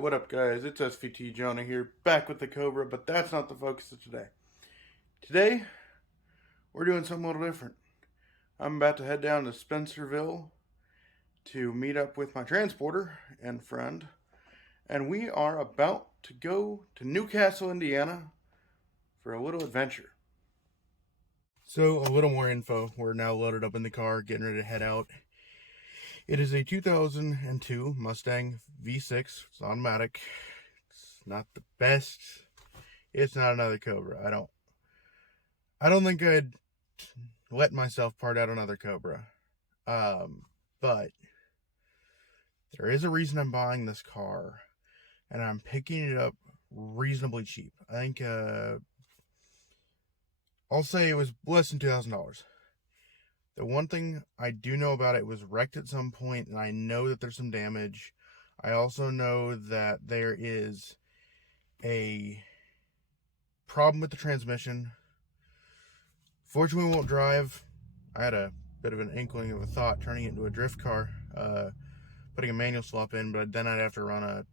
Alright, what up guys? It's SVT Jonah here, back with the Cobra, but that's not the focus of today. Today, we're doing something a little different. I'm about to head down to Spencerville to meet up with my transporter and friend, and we are about to go to Newcastle, Indiana for a little adventure. So, a little more info. We're now loaded up in the car, getting ready to head out. It is a 2002 Mustang V6. It's automatic. It's not the best. It's not another Cobra. I don't think I'd let myself part out another Cobra. But there is a reason I'm buying this car, and I'm picking it up reasonably cheap. I think I'll say it was less than $2,000. The one thing I do know about it was wrecked at some point, and I know that there's some damage. I also know that there is a problem with the transmission. Fortunately, it won't drive. I had a bit of an inkling of a thought turning it into a drift car, putting a manual swap in, but then I'd have to run a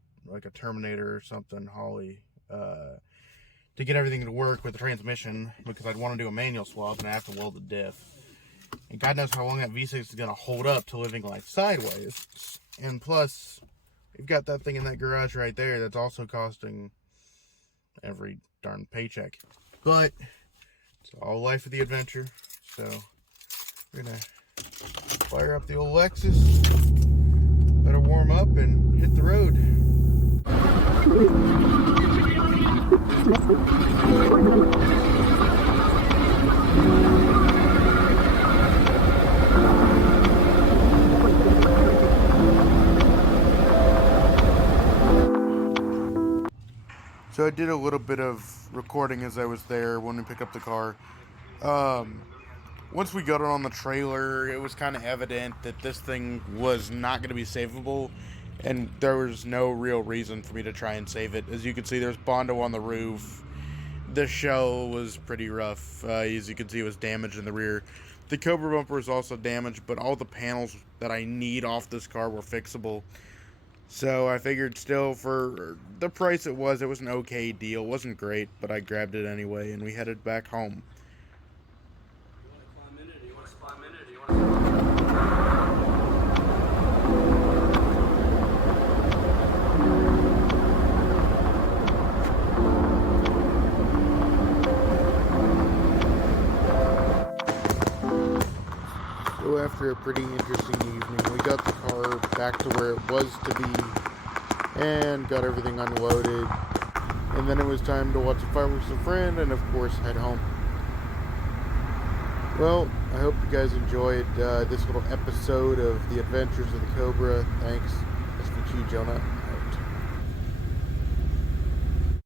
Terminator or something, Holly, to get everything to work with the transmission, because I'd want to do a manual swap and I have to weld the diff. And God knows how long that V6 is going to hold up to living life sideways. And plus, we've got that thing in that garage right there that's also costing every darn paycheck. But it's all life of the adventure. So we're going to fire up the old Lexus. Better warm up and hit the road. So I did a little bit of recording as I was there when we picked up the car. Once we got it on the trailer, it was kind of evident that this thing was not going to be savable, and there was no real reason for me to try and save it. As you can see, there's Bondo on the roof. The shell was pretty rough. As you can see, it was damaged in the rear. The Cobra bumper was also damaged, but all the panels that I need off this car were fixable. So I figured still, for the price it was an okay deal. It wasn't great, but I grabbed it anyway, and we headed back home. So after a pretty interesting evening, we got the car back to where it was to be and got everything unloaded. And then it was time to watch the fireworks with a friend and, of course, head home. Well, I hope you guys enjoyed this little episode of the Adventures of the Cobra. Thanks. SVG Jonah.